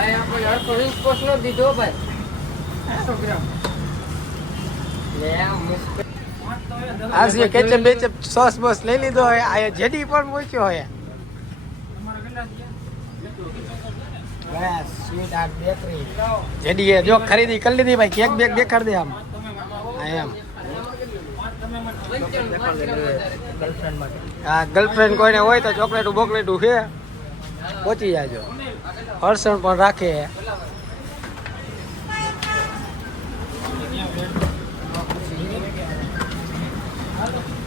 ભાઈ આપણે 820 પોસ્ટ નો દીધો ભાઈ 100 ગ્રામ લે મુસ્ક आज ये केचप बेचप सॉस बॉस ले ली दो है आया जेडी पर पूछो है बस स्वीट हार्ट बेकरी जेडी है जो खरीदी कर ली थी भाई केक बेक देखाड़ दे हम आई एम हां गर्लफ्रेंड कोई ने होय तो ચોકલેટ બોકલેટ છે પહોંચી જાજો હર્ષણ પણ રાખે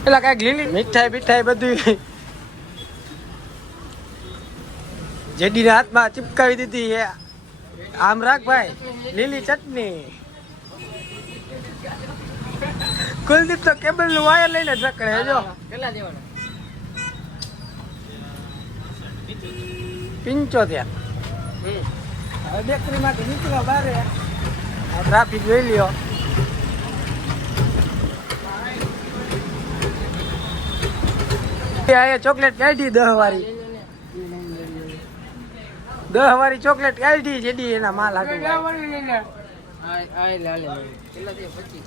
પેલા કાંઈક લીલી મીઠાઈ બીઠાઈ બધું જેડીના હાથમાં ચિપકાવી દીધી છે આમ રાખ ભાઈ લીલી ચટણી કુલદીપ તો કેબલ નું વાયર લઈને ઢકડે જો કેટલા દેવાના 75 હવે બેકરીમાંથી નીકળો બારે ટ્રાફિક જોઈ લ્યો આ ચોકલેટ કાઢી 10 વાળી 10 વાળી ચોકલેટ કાઢી જેડી એના માલ હાટુ આ લે કેટલા દે 25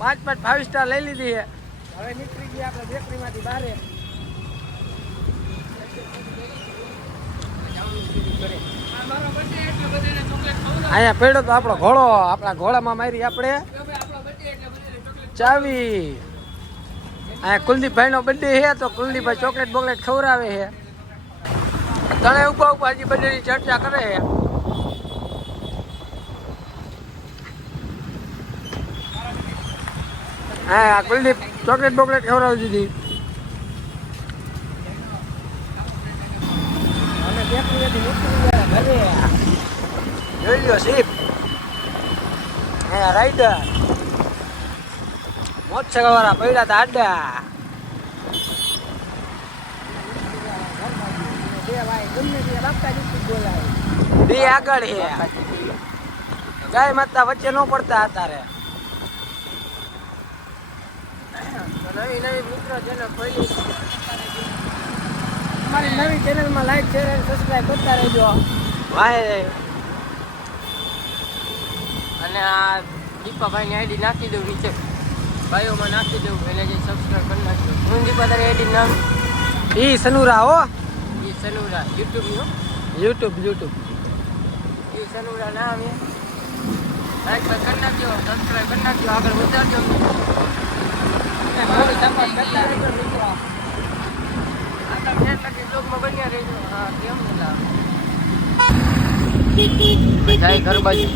5 5 સ્ટાર લઈ લીધી છે હવે નીકળી ગયા આપણે બેકરીમાંથી બારે અહીંયા પડ્યો તો આપણો ઘોડો આપણા ઘોડામાં મારી આપણે ચાવી અહીંયા કુલદીપભાઈ નો બર્થડે છે તો કુલદીપભાઈ ચોકલેટ બોકલેટ ખવડાવે છે તણે ઉભા ઉભા હજી બર્થડે ની ચર્ચા કરે છે હા કુલદીપ ચોકલેટ બોકલેટ ખવડાવી દીધી અને બેકરીથી નીકળી ગયા ઘરે જોઈ લ્યો સીપ હા રાઈડર મોટરસાઇકલ વાળા પડ્યા હતા આડા બે આગળ છે ગાય માતા વચ્ચે ન પડતા અત્યારે નવી નવી મિત્રો જેને ખોલી અમારી નવી ચેનલમાં લાઈક શેર અને સબસ્ક્રાઇબ કરતા રહેજો વાહે અને આ દીપાભાઈની આઈડી નાખી દઉં નીચે બાયોમાં નાખી દઉં એને જે સબસ્ક્રાઇબ કરી નાખજો હું દીપા તારી આઈડી નામ ઈ સનુરા હો એ સનુરા યુટ્યુબનું યુટ્યુબ એ સનુરા નામ એ લાઈક કરી નાખજો સબસ્ક્રાઇબ કરી નાખજો આગળ વધારજો જાય ઘર બાજુ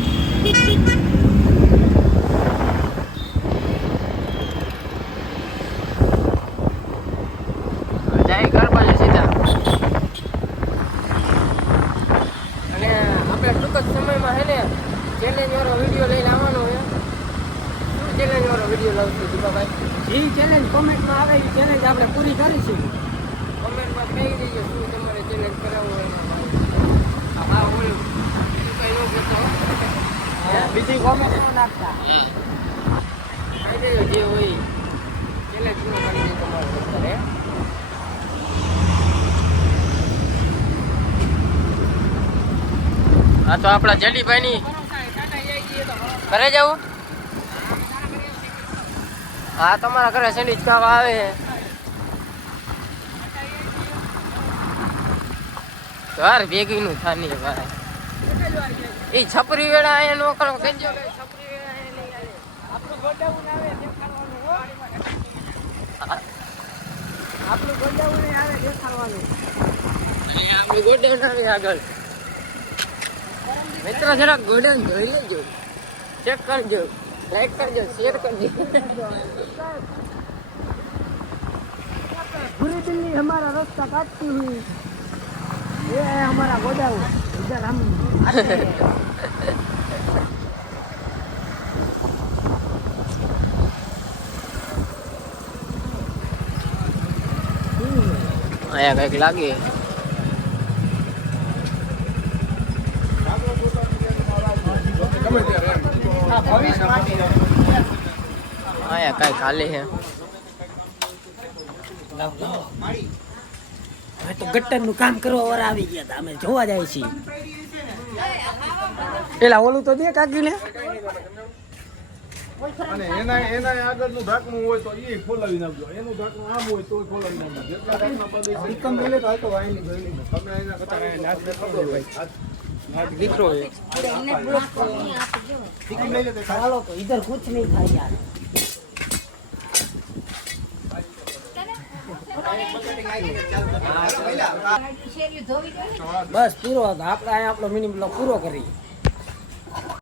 જાય ઘર બાજુ સીધા અને આપણે ટૂંક જ સમયમાં હે ને ચેલેન્જ વાળો વિડીયો લઈને આવવાનો છે શું ચેલેન્જ વાળો વિડીયો લાવશું દીપાભાઈ ઈ ચેલેન્જ કોમેન્ટમાં આવે ઈ ચેલેન્જ આપણે પૂરી કરીશું કોમેન્ટમાં કહી દેજો શું તમારે ચેલેન્જ કરાવવો હોય હા ઓલું કઈ નો કહેતો બીજી કોમેન્ટ ન નાખતા કહી દેજો જે હોય ચેલેન્જ શું કરી દે તમારે અત્યારે હા તો આપણા જેડીભાઈની ઘરે જવું હા તમારા ઘરે સેન્ડવિચ ખાવા આવે ઘર ભેગી નું થાની ભાઈ એ છપરી વેળા અહીંયા નો કરો કહેજો કે છપરી વેળા અહીંયા નહીં આવે આપણું ગોડાઉન આવે દેખાડવાનું હો આપણું ગોડાઉન આવે દેખાડવાનું અને આપણે ગોડાઉન આવે આગળ મિત્રો જરાક ગોડાઉન જોઈ લેજો ચેક કરજો લાઈક કરજો શેર કરજો पूरी दिल्ली हमारा रास्ता काटती हुई ये है हमारा गोडाउन इधर हम आते हैं અહીંયા કઈક લાગે અહીંયા કઈક હાલે છે તો ગટરનું કામ કરવા વાળા આવી ગયા હતા, અમે જોવા જાય છીએ. પેલા ઓલું તો દે કાકીને. અને એના આગળનું ઢાંકણું હોય તો એ ખોલાવી નાખજો. એનું ઢાંકણું આમ હોય તો ખોલાવી નાખજો. જેટલા ઢાંકણા પદે છે વિકમ બોલે તો હાલતો વાય નહીં ગઈ તમે એના કરતા નાચ ખબર ભાઈ દીકરો છે. વિકમ લઈ લે તો ચાલો તો ઇધર કુછ નહીં થાય યાર. બસ પૂરો હતો આપણે અહીંયા આપણો મિની બ્લોગ પૂરો કરી.